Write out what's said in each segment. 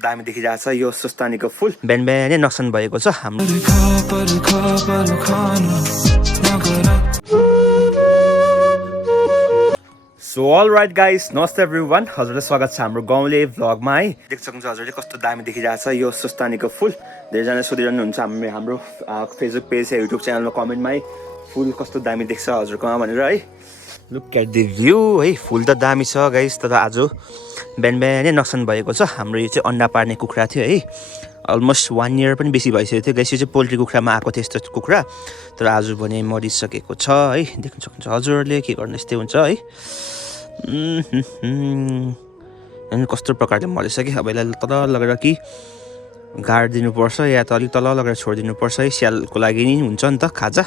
दामी देखिरहेछ यो सुस्तानीको फुल बिहान बिहानै नक्सान भएको छ हाम्रो सो अल राइट गाइस नमस्ते एभ्रिवान हजुरलाई स्वागत छ हाम्रो गाउँले भ्लगमा है देख्न सक्नुहुन्छ हजुरले कस्तो दामी देखिरहेछ यो सुस्तानीको फुल धेरैजना सोधिरहनुहुन्छ हाम्रो फेसबुक पेज या युट्युब च्यानलमा कमेन्टमा है फुल कस्तो दामी देख्छ हजुरकोमा भनेर है लुक एट द भ्यू है फुल त दामी छ गाइस तर आज बिहान बिहानै नक्सान भएको छ हाम्रो यो चाहिँ अन्डा पार्ने कुखुरा थियो है अलमोस्ट 1 इयर पनि बेसी भइसकेको थियो गाइस यो चाहिँ पोल्ट्री कुखुरामा आएको थियो यस्तो कुखुरा तर आज भने मरिसकेको छ है देख्न सक्नुहुन्छ हजुरहरूले के गर्नु यस्तै हुन्छ है अनि कस्तो प्रकारले मरिसक्यो अब यसलाई तल लगेर कि गाडिदिनुपर्छ या त अलिक तल लगेर छोडिदिनुपर्छ है स्यालको लागि नि हुन्छ नि त खाजा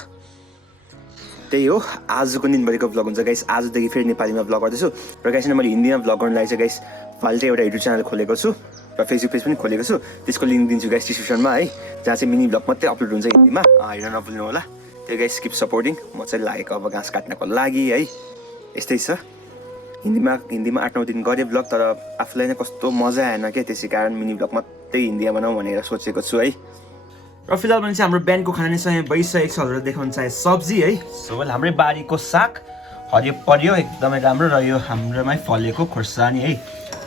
त्यही हो आजको दिनभरिको भ्लग हुन्छ गाइस आजदेखि फेरि नेपालीमा भ्लग गर्दैछु र गाइस मैले हिन्दीमा भ्लग गर्न लागि चाहिँ गाइस फाल्टै एउटा युट्युब च्यानल खोलेको छु र फेसबुक पेज पनि खोलेको छु त्यसको लिङ्क दिन्छु गाइस डिस्क्रिप्सनमा है जहाँ चाहिँ मिनी भ्लग मात्रै अपलोड हुन्छ हिन्दीमा हेर्न नभुल्नु होला त्यो गाइस किप सपोर्टिङ म चाहिँ लागेको अब घाँस काट्नको लागि है यस्तै छ हिन्दीमा 8-9 दिन गरेँ भ्लग तर आफूलाई नै कस्तो मजा आएन क्या त्यसै कारण मिनी भ्लग मात्रै हिन्दीमा बनाऊ भनेर सोचेको छु है र फिलहाल भने चाहिँ हाम्रो बिहानको खाना नै समय भइसकेको छ हजुरले देखाउन चाहे सब्जी है सो हाम्रै बारीको साग हरियो परियो एकदमै राम्रो र यो हाम्रोमै फलेको खोर्सानी है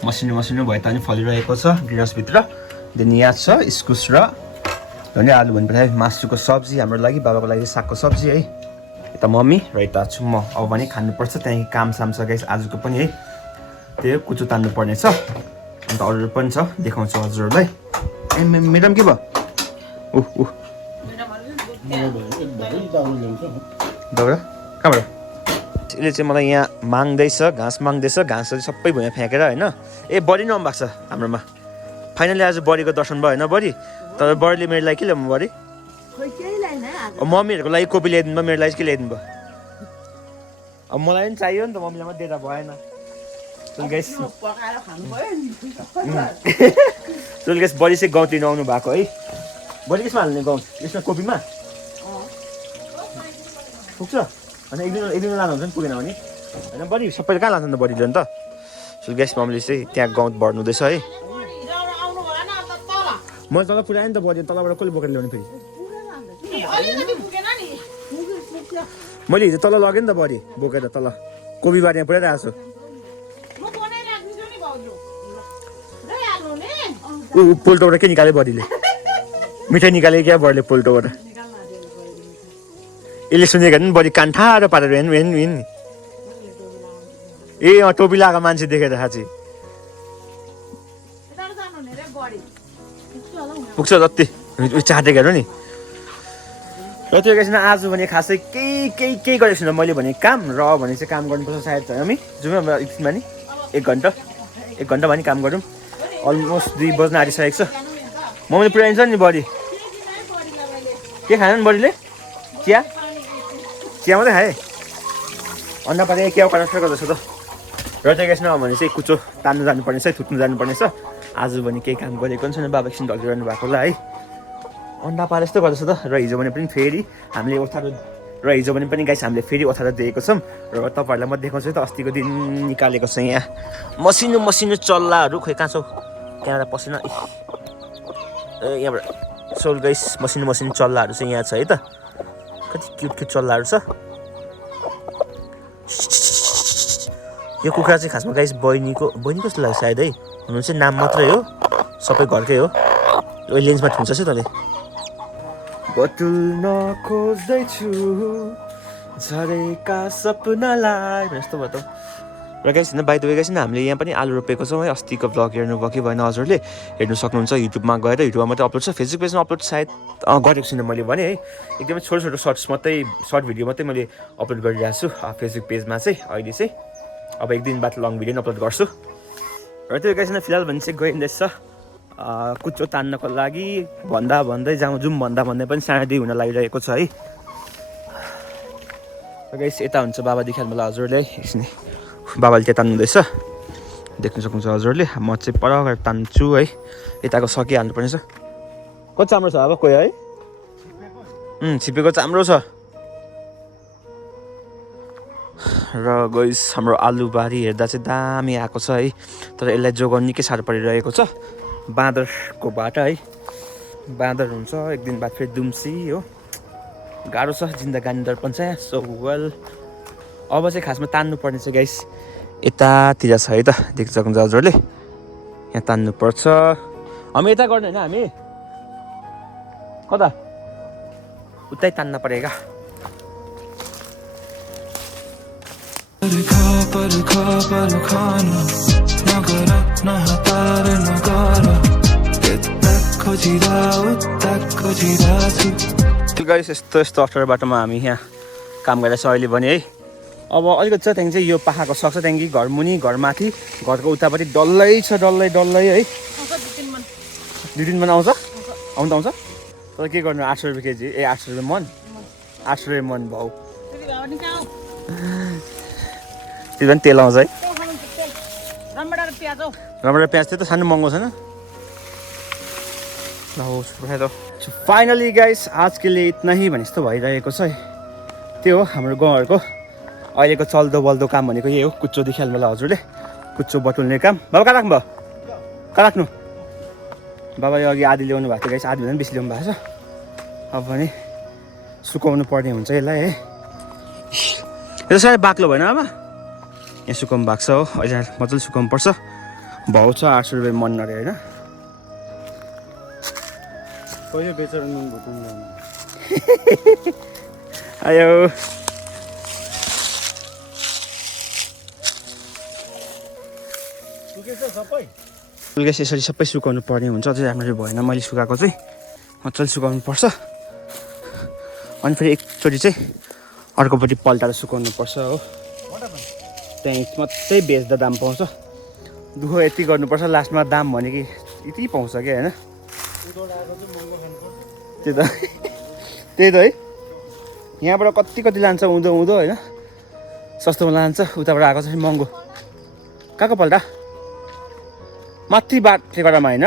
मसिनो भए तानि फलिरहेको छ ग्रिनहाउसभित्र देन यहाँ छ इस्कुस र धनिया आलु भनेपछि मासुको सब्जी हाम्रो लागि बाबाको लागि सागको सब्जी है यता मम्मी र यता छु म अब भने खानुपर्छ त्यहाँदेखि काम साम छ गाइस आजको पनि है त्यही कुचो तान्नु पर्ने छ अन्त अरू पनि छ देखाउँछु हजुरहरूलाई ए मेडम के भयो दाउरा कहाँबाट यसले चाहिँ मलाई यहाँ माग्दैछ घाँस माग्दैछ घाँस सबै भुइँ फ्याँकेर होइन ए बडी नै आउनु भएको छ हाम्रोमा फाइनली आज बडीको दर्शन भयो होइन बडी तर बडीले मेरो लागि के ल्याउनु बडी मम्मीहरूको लागि कोपी ल्याइदिनु भयो मेरो लागि के ल्याइदिनु भयो अब मलाई पनि चाहियो नि त मम्मीलाई मात्रै दिएर भएन सुलगेस बडी चाहिँ गाउँतिर आउनु भएको है बडी केसमा हाल्ने गाउँ यसमा कोपीमा पुग्छ अनि एक दिन लानुहुन्छ नि पुगेन भने होइन बडी सबैले कहाँ लान्छ नि त बडीले नि त सुलगेस मम्मीले चाहिँ त्यहाँ गाउँ भर्नुहुँदैछ है मैले तल पुऱ्याएँ नि त बडी तलबाट कसले बोकेर ल्याउने फेरि मैले हिजो तल लगेँ नि त बडी बोकेर तल कोपी बारीमा पुऱ्याइरहेको छु पोल्टोबाट के निकाल्यो बडीले मिठाई निकाल्यो क्या बडीले पोल्टोबाट यसले सुनेको नि बडी कान ठाडो पारेर हेर्नु ए टोपी लगाएको मान्छे देखेर साँच्ची पुग्छ जति चाटेको हेर्नु नि र त्यो एकैछिन आज भने खासै केही गरेको छुइनँ मैले भने काम र भने चाहिँ काम गर्नुपर्छ सायद हामी जाउँ अब एकछिनमा नि 1 घन्टा भने काम गरौँ अलमोस्ट 2 बज्न आँटिसकेको छ मम्मीले पुऱ्याइन्छ नि बडी के खानु नि बडीले चिया मात्रै खाएँ अन्डा पारे क्या काट्न गर्दैछ त र त्यो एकैछिन भने चाहिँ कुचो तान्नु जानुपर्ने छ थुत्नु जानुपर्ने छ आज भने केही काम गरेको पनि छैन बाबा एकछिन ढल्किरहनु भएको होला है अन्डा पारे जस्तो गर्दैछ त र हिजो भने पनि फेरि हामीले ओथारो गाइस हामीले फेरि ओथारो दिएको छौँ र तपाईँहरूलाई म देखाउँछु त अस्तिको दिन निकालेको छ यहाँ मसिनो चल्लाहरू खोइ कहाँ छौ त्यहाँबाट पसेन यहाँबाट सोल गाइस मसिनो चल्लाहरू चाहिँ यहाँ छ है त कति क्युट चल्लाहरू छ यो कुखुरा चाहिँ खासमा गाइस बहिनीको जस्तो लाग्छ सायद है हुनु चाहिँ नाम मात्रै हो सबै घरकै हो लेन्समा ठुन्छ चाहिँ तँले बटुल्न खोज्दैछु झरेका सपनालाई जस्तो भयो त र guys by the way guys हामीले यहाँ पनि आलु रोपेको छौँ है अस्तिको भ्लग हेर्नुभयो कि भएन हजुरले हेर्नु सक्नुहुन्छ युट्युबमा गएर युट्युबमा मात्रै अपलोड छ फेसबुक पेजमा अपलोड सायद गरेको छुइनँ मैले भने है एकदमै छोटो सर्ट भिडियो मात्रै मैले अपलोड गरिरहेको छु फेसबुक पेजमा चाहिँ अहिले चाहिँ अब 1 दिन बाद लङ भिडियो नै अपलोड गर्छु र त्यो गाइस फिलहाल भने चाहिँ गइँदैछ कुचो तान्नको लागि भन्दै जाउँ भन्दा पनि 2:30 हुन लागिरहेको छ है गाइस यता हुन्छ बाबा देखाल्नु होला हजुरले एकछिन बाबाले त्यहाँ तान्नुहुँदैछ देख्न सक्नुहुन्छ हजुरले म चाहिँ पर गएर तान्छु है यताको सकिहाल्नु पर्ने छ कति चाम्रो छ अब कोही है छिपेको चाम्रो छ र गाइस हाम्रो आलु बारी हेर्दा चाहिँ दामी आएको छ है तर यसलाई जोगाउनु निकै साह्रो परिरहेको छ बाँदरको बाटो है बाँदर हुन्छ एक दिन बाद फेरि दुम्सी हो गाह्रो छ जिन्दगानी दर्पण छ सो वेल अब चाहिँ खासमा तान्नु पर्ने चाहिँ गाइस यतातिर छ है त देख्छ हजुरले यहाँ तान्नु पर्छ हामी यता गर्ने होइन हामी कता उतै तान्न परेगा गाइस यस्तो यस्तो अप्ठ्यारो बाटोमा हामी यहाँ काम गरेर अहिले भने है अब अलिकति छ त्यहाँदेखि चाहिँ यो पाखाको सक्छ त्यहाँदेखि घर मुनि घर माथि घरको उतापट्टि डल्लै छ डल्लै है 2 दिनमा आउँछ आउँदा आउँछ तर के गर्नु 800 रुपियाँ केजी 800 रुपियाँ मन 800 रुपियाँ मन भाउ त्यो पनि तेल आउँछ है रमभेडा प्याज त्यो त सानो महँगो छैन फाइनली गाइस आज के लिए इतना ही भने जस्तो भइरहेको छ त्यो हो हाम्रो गाउँहरूको अहिलेको चल्दो बल्दो काम भनेको यही हो कुच्चो देखिहाल्नु होला हजुरले कुच्चो बटुल्ने काम बाबा कहाँ राख्नु भयो कहाँ राख्नु बाबा यो अघि आधी ल्याउनु भएको थियो गाइस आधी भन्दा पनि बेसी ल्याउनु भएको छ अब भने सुकाउनु पर्ने हुन्छ यसलाई है यो साह्रै बाक्लो भएन अब यहाँ सुकाउनु भएको छ हो अहिले मजाले सुकाउनु पर्छ भाउ छ 800 रुपियाँ मन अरे होइन कहिले बेचेर नुन भुट्नु आयो गाइस यसरी सबै सुकाउनु पर्ने हुन्छ अझै राम्ररी भएन मैले सुकाएको चाहिँ मजाले सुकाउनु पर्छ अनि फेरि एकचोटि चाहिँ अर्कोपट्टि पल्टाएर सुकाउनु पर्छ हो त्यहीँ मात्रै बेच्दा दाम पाउँछ दुःख यति गर्नुपर्छ लास्टमा दाम भने कि यति पाउँछ क्या होइन त्यही त है यहाँबाट कति लान्छ उँधो होइन सस्तोमा लान्छ उताबाट आएको चाहिँ महँगो कहाँको पल्टा माथि बाटले गर्दामा होइन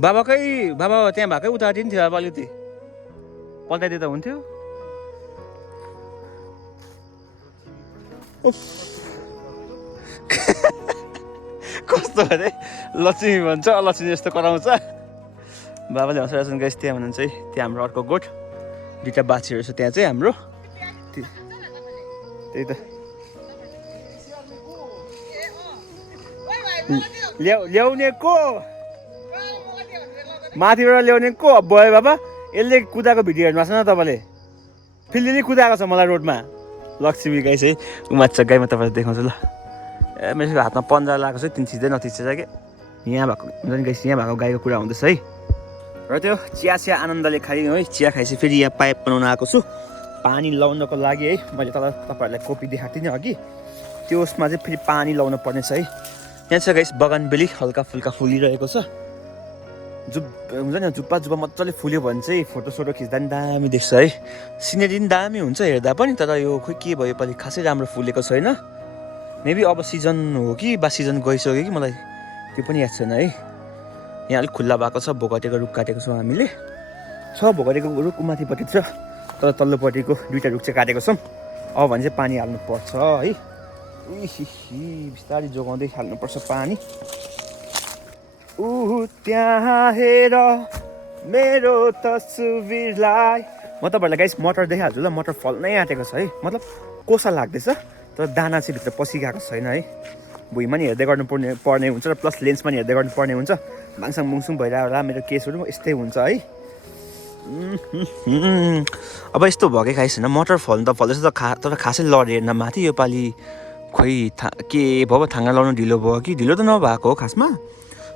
बाबा त्यहाँ भएकै उता थियो अब अलिकति पल्टाइदिँदा हुन्थ्यो कस्तो अरे लक्ष्मी भन्छ लक्ष्मी जस्तो कराउँछ बाबाले हँसाइरहेछन् गाइस त्यहाँ हुनुहुन्छ है त्यहाँ हाम्रो अर्को गोठ 2टा बाछीहरू छ त्यहाँ चाहिँ हाम्रो त्यही त ल्याउने को माथिबाट ल्याउने को भयो बाबा यसले कुदाएको भिडियो हेर्नु भएको छ न तपाईँले फिल्ली कुदाएको छ मलाई रोडमा लक्ष्मी गाई चाहिँ उमाच्छ गाई म तपाईँलाई देखाउँछु ल ए मेरो हातमा पन्जा लगाएको छ तिन थिच्दै नथिच्छ कि यहाँ भएको हुन्छ नि गाइस यहाँ भएको गाईको कुरा हुँदैछ है र त्यो चिया आनन्दले खायौँ है चिया खाएपछि फेरि यहाँ पाइप बनाउन आएको छु पानी लाउनको लागि है मैले तपाईँहरूलाई कोपी देखाएको थिएँ नि अघि त्यसमा चाहिँ फेरि पानी लाउनु पर्ने छ है यहाँ छ गाइस बगानबेली हल्का फुल्का फुलिरहेको छ हुन्छ नि जुप्पा मजाले फुल्यो भने चाहिँ फोटोसोटो खिच्दा नि दामी देख्छ है सिनेरी पनि दामी हुन्छ हेर्दा पनि तर यो खोइ के भयो योपालि खासै राम्रो फुलेको छैन मेबी अब सिजन हो कि बा सिजन गइसक्यो कि मलाई त्यो पनि याद छैन है यहाँ अलिक खुल्ला भएको छ भोगटेको रुख काटेको छौँ हामीले भोगटेको रुख माथिपट्टि छ तर तल्लोपट्टिको 2टा रुख चाहिँ काटेको छौँ अब भने चाहिँ पानी हाल्नु पर्छ है बिस्तारै जोगाउँदै हाल्नुपर्छ पानी त्यहाँ हेर मेरो तस्बिरलाई म तपाईँहरूलाई गाइस मटर देखाइहाल्छु ल मटर फल्नै आँटेको छ है मतलब कोसा लाग्दैछ तर दाना चाहिँ भित्र पसिगएको छैन है भुइँमा नि हेर्दै गर्नु पर्ने हुन्छ र प्लस लेन्समा नि हेर्दै गर्नुपर्ने हुन्छ भाङसाङ मुङसुङ भइरहेको होला मेरो केसहरू यस्तै हुन्छ है अब यस्तो भयो कि खाइस होइन मटर फल्नु त फल्दैछ तर खासै लडेन माथि योपालि खोइ के भयो थाङ्गा लाउनु ढिलो भयो कि ढिलो त नभएको हो खासमा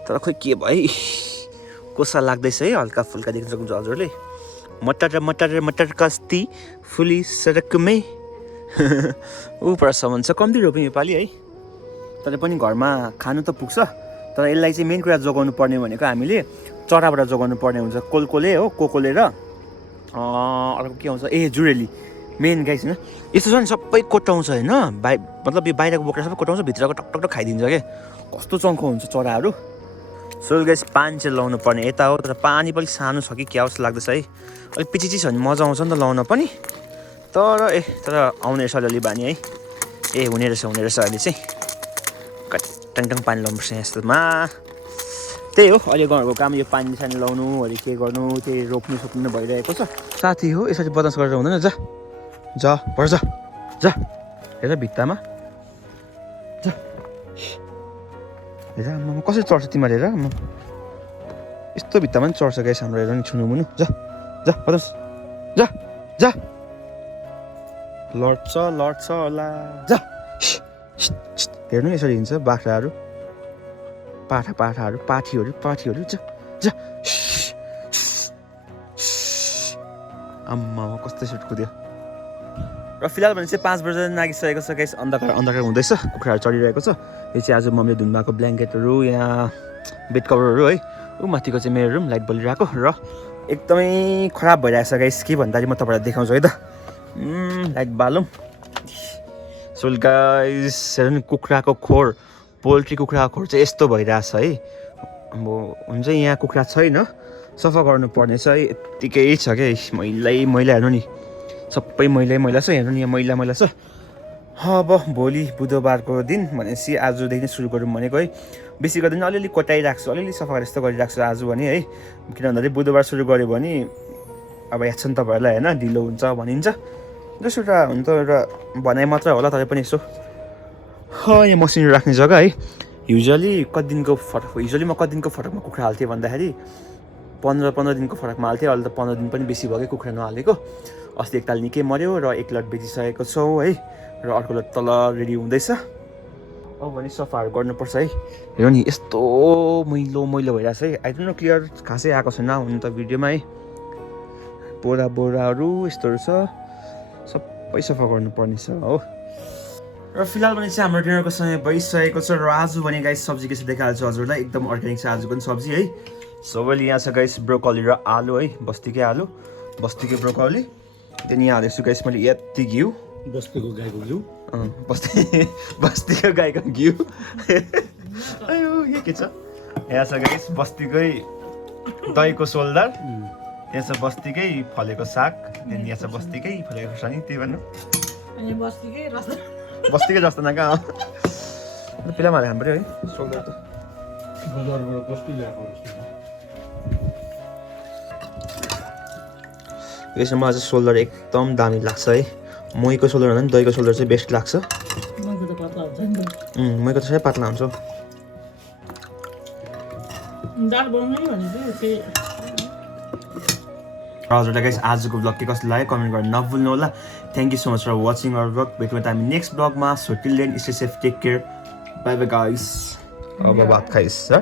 तर खोइ के भयो कोसा लाग्दैछ है हल्का फुल्का देख्न सक्नुहुन्छ हजुरले मटर कस्ती फुली सडकमै उपरसम्म छ कम्ती रोप्यौँ योपालि है तर पनि घरमा खानु त पुग्छ तर यसलाई चाहिँ मेन कुरा जोगाउनु पर्ने भनेको हामीले चराबाट जोगाउनु पर्ने हुन्छ कोलकोले हो कोकोले र अर्को के आउँछ जुरेली मेन गाइस होइन यस्तो छ नि सबै कोटाउँछ होइन मतलब यो बाहिरको बोक्रा सबै कोटाउँछ भित्रको टक खाइदिन्छ क्या कस्तो चङ्खो हुन्छ चराहरू सो गाइस पानी चाहिँ लाउनु पर्ने यता हो तर पानी पनि सानो छ कि क्या जस्तो लाग्दैछ है अलिक पिचिची छ भने मजा आउँछ नि त लाउन पनि तर आउने यसो अलि बानी है ए हुने रहेछ अहिले चाहिँ टङटङ पानी लाउनुपर्छ यस्तोमा त्यही हो अहिले गाउँहरूको काम यो पानी सानी लाउनु अरे के गर्नु त्यही रोप्नु सोप्नु भइरहेको छ साथी हो यसरी बदमास गरेर हुँदैन जा भर जा हेर भित्तामा जा हेर आम्मामा कसरी चढ्छ तिमीहरू हेर यस्तो भित्तामा पनि चढ्छ गाइस हाम्रो हेर नि छुनु मुनु जा बदमास जा लड्छ होला जा हेर्नु यसरी हिँड्छ बाख्राहरू पाठाहरू पाठीहरू जा आम्मामा कस्तो सुट कुद्यो र फिलहाल भने चाहिँ 5 बजे नागिसकेको छ गाइस अन्धकार हुँदैछ कुखुराहरू चढिरहेको छ यो चाहिँ आज मम्मीले धुनुभएको ब्ल्याङ्केटहरू यहाँ बेड कभरहरू है ऊ माथिको चाहिँ मेरो रुम लाइट बलिरहेको र एकदमै खराब भइरहेको छ गाइस के भन्दाखेरि म तपाईँलाई देखाउँछु है त लाइट बालौँ सो गाइस हेर्नु नि कुखुराको खोर पोल्ट्री कुखुराको खोर चाहिँ यस्तो भइरहेछ है अब हुन्छ यहाँ कुखुरा छैन सफा गर्नुपर्ने छ है यत्तिकै छ क्या मैला हेर्नु नि सबै मैला छ हेर्नु नि यहाँ मैला छ अब भोलि बुधबारको दिन भनेपछि आजदेखि नै सुरु गरौँ भनेको है बेसी गर्दैन अलिअलि कोटाइरहेको छु अलिअलि सफा यस्तो गरिरहेको छु आज भने है किन भन्दाखेरि बुधबार सुरु गऱ्यो भने अब याद छ नि तपाईँहरूलाई होइन ढिलो हुन्छ भनिन्छ जस्तो एउटा हुन त एउटा भनाइ मात्रै होला तर पनि यसो यहाँ मसिनो राख्ने जग्गा है युजली म कति दिनको फरकमा कुखुरा हाल्थेँ भन्दाखेरि 15 दिनको फरकमा हाल्थेँ अहिले त 15 दिन पनि बेसी भयो कि कुखुरा नहालेको अस्ति एकताल निकै मऱ्यो र एक लट बेचिसकेको छौँ है र अर्को लट तल रेडी हुँदैछ अब भने सफाहरू गर्नुपर्छ है हेर्नु नि यस्तो मैलो भइरहेछ है आई डोन्ट नो क्लियर खासै आएको छैन हुनु त भिडियोमा है बोराहरू यस्तोहरू छ सबै सफा गर्नुपर्ने छ हो र फिलहाल भने चाहिँ हाम्रो डिनरको समय भइसकेको छ र आज भने गाइस सब्जी के छ देखाइहाल्छु हजुरलाई एकदम अर्ग्यानिक छ आजको पनि सब्जी है सबैले यहाँ छ गाइस ब्रोकली र आलु है बस्तीकै ब्रोकली त्यहाँदेखि यहाँ हालेको छु गाइस मैले यति घिउ बस्तीको गाईको घिउ बस्तीको गाईको घिउ अयो यो के छ यहाँ छ गाइस बस्तीकै दहीको सोल्डर यहाँ छ बस्तीकै फलेको साग त्यहाँदेखि यहाँ छ बस्तीकै फलेको खुर्सानी त्यही भन्नु बस्तीकै जस्तो न कहाँ पिलामा हाल्नु पऱ्यो है सोल्डर त बजारबाट बस्ती ल्याएको यसमा मलाई चाहिँ सोल्डर एकदम दामी लाग्छ है महीको सोल्डर भन्दा पनि दहीको सोल्डर चाहिँ बेस्ट लाग्छ महीको त साह्रै पातला हुन्छ हजुरलाई गाइस आजको ब्लग के कस्तो लाग्यो कमेन्ट गर्न नभुल्नु होला thank you so much for watching our blog भेट्यौँ त हामी नेक्स्ट ब्लगमा so till then stay safe take care bye bye guys अब भात खाइस् सर